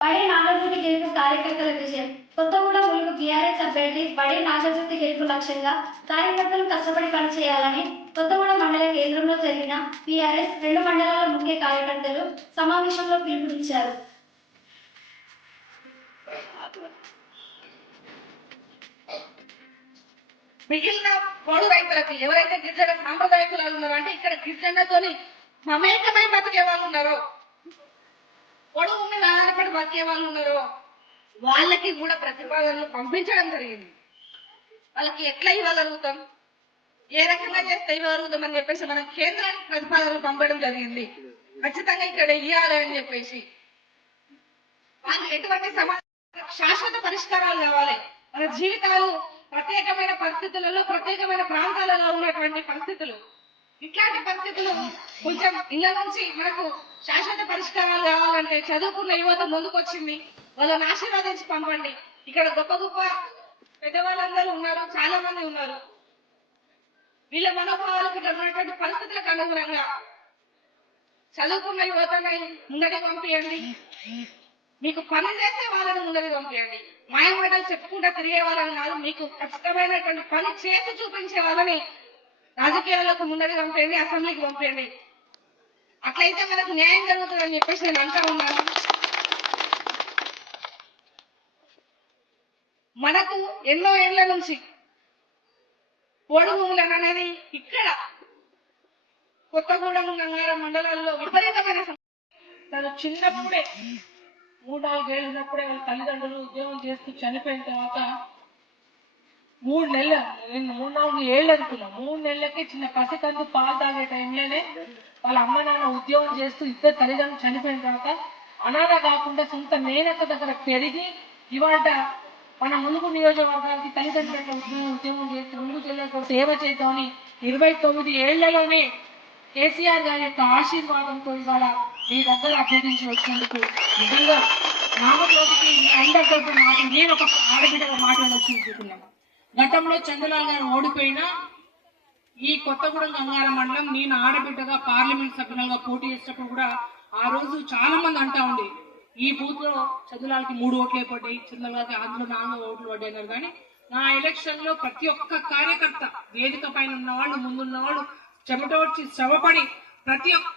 బడి నాగజ్యోతి గెలుపు కార్యకర్తల విజయం. కొత్తగూడెం ములుగు బీఆర్ఎస్ అభ్యర్థి బడి నాగజ్యోతి గెలుపు లక్ష్యంగా కార్యకర్తలు కష్టపడి పనిచేయాలని కొత్తగూడెం మండల కేంద్రంలో జరిగిన బీఆర్ఎస్ 2 మండలాల ముఖ్య కార్యకర్తలు సమావేశంలో పిలుపునిచ్చారు. మిగిలిన పొడు రైతులకు ఎవరైతే గిరిజన సాంప్రదాయ కులాలు ఉన్నారో అంటే ఇక్కడ గిరిజనతోని మమేకమై బతికే వాళ్ళు ఉన్నారో, పొడుగు మీద ఆధారపడి బతికే వాళ్ళు ఉన్నారో వాళ్ళకి కూడా ప్రతిపాదనలు పంపించడం జరిగింది. వాళ్ళకి ఎట్లా ఇవ్వగలుగుతాం, ఏ రకంగా చేస్తే ఇవ్వగలుగుతాం అని చెప్పేసి మనం కేంద్రానికి ప్రతిపాదనలు పంపడం జరిగింది. ఖచ్చితంగా ఇక్కడ ఇవ్వాలి అని చెప్పేసి వాళ్ళకి ఎటువంటి శాశ్వత పరిష్కారాలు కావాలి. మన జీవితాలు ప్రత్యేకమైన పరిస్థితులలో ప్రత్యేకమైన ప్రాంతాలలో ఉన్నటువంటి పరిస్థితులు, ఇట్లాంటి పరిస్థితులు కొంచెం ఇళ్ల నుంచి మనకు శాశ్వత పరిష్కారాలు కావాలంటే చదువుకున్న యువత ముందుకొచ్చింది. వాళ్ళని ఆశీర్వాదించి పంపండి. ఇక్కడ గొప్ప గొప్ప పెద్దవాళ్ళందరూ ఉన్నారు, చాలా మంది ఉన్నారు. వీళ్ళ మనోభావాలకు ఉన్నటువంటి పరిస్థితులకు అనుగుణంగా చదువుకున్న యువతని ముందరికి పంపించండి. మీకు పని చేస్తే వాళ్ళని ముందరికి పంపించండి. మాయమాటలు చెప్పుకుంటా తిరిగే వాళ్ళని కాదు, మీకు ఖచ్చితమైనటువంటి పని చేసి చూపించే వాళ్ళని రాజకీయాలకు ముందరికి పంపించండి, అసెంబ్లీకి పంపించండి. అట్లయితే మనకు న్యాయం జరుగుతుందని చెప్పేసి నేను అంటా ఉన్నాను. మనకు ఎన్నో ఏళ్ల నుంచి పోడు భూములు అనేది ఇక్కడ కొత్తగూడెం గంగారం మండలాల్లో విపరీతమైన తను చిన్నప్పుడే 3-4 ఏళ్ళు ఉన్నప్పుడే వాళ్ళ తల్లిదండ్రులు ఉద్యోగం చేస్తూ చనిపోయిన తర్వాత 3 నెలలు, నేను 3-4 ఏళ్ళు అనుకున్నా, 3 నెలలకి చిన్న పసికందు పాలు తాగే టైంలోనే వాళ్ళ అమ్మ నాన్న ఉద్యోగం చేస్తూ ఇద్దరు తల్లిదండ్రులు చనిపోయిన తర్వాత అనాథ కాకుండా సొంత నేనక్క దగ్గర పెరిగి ఇవాళ మన ములుగు నియోజకవర్గానికి తల్లిదండ్రుల ఉద్యోగం చేస్తూ ముందుకు వెళ్ళే సేవ చేద్దామని 29 ఏళ్లలోనే కేసీఆర్ గారి యొక్క ఆశీర్వాదంతో ఇవాళ మీ దగ్గర అభ్యర్థించి వచ్చినందుకు నిజంగా నామలోకి అందరితో మాట నేను ఒక ఆడబిడ్డగా మాట్లాడొచ్చుకుంటున్నాను. గతంలో చంద్రలాల్ గారు ఓడిపోయినా ఈ కొత్తగూడెం గంగారం మండలం నేను ఆడబిడ్డగా పార్లమెంట్ సభ్యులుగా పోటీ చేసినప్పుడు కూడా ఆ రోజు చాలా మంది అంటా ఉండే ఈ బూత్ లో చంద్రలాల్కి 3 ఓట్లే పడ్డాయి, చంద్రలాల్కి అందులో 4 ఓట్లు పడ్డాయి అన్నారు. కానీ నా ఎలక్షన్ లో ప్రతి ఒక్క కార్యకర్త వేదిక పైన ఉన్నవాళ్ళు, ముందున్నవాళ్ళు చెమటోడ్చి శ్రమపడి ప్రతి ఒక్క